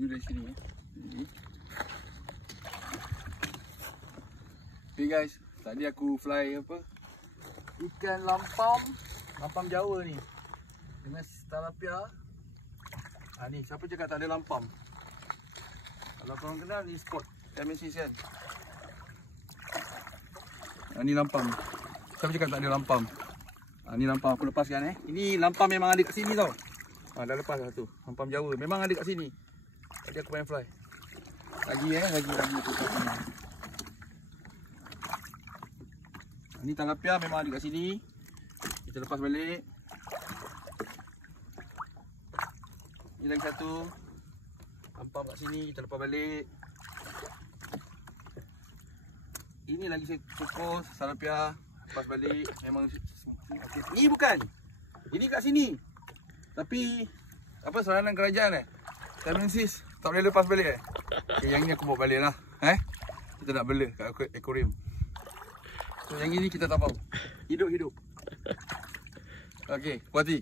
View dari sini. Okay guys, tadi aku fly apa? Ikan lampam Jawa ni. Dengan tilapia. Ni siapa cakap tak ada lampam? Kalau korang kenal ni spot MNC kan. Ni lampam. Siapa cakap tak ada lampam? Ni lampam aku lepaskan Ini lampam memang ada kat sini tau. Dah lepas dah tu. Lampam Jawa memang ada kat sini. Tadi aku main fly. Lagi aku lepas. Ni tilapia memang ada kat sini. Kita lepas balik. Ni lagi satu. Lampam kat sini, kita lepas balik. Ini lagi cukup tilapia, lepas balik. Memang okay. Ni bukan. Ini kat sini. Tapi apa saranan kerajaan Time insist tak boleh lepas balik Okay, yang ni aku bawa balik lah. Kita nak bela kat aquarium. So yang ini kita tak mau. Hidup. Okay, puas hati.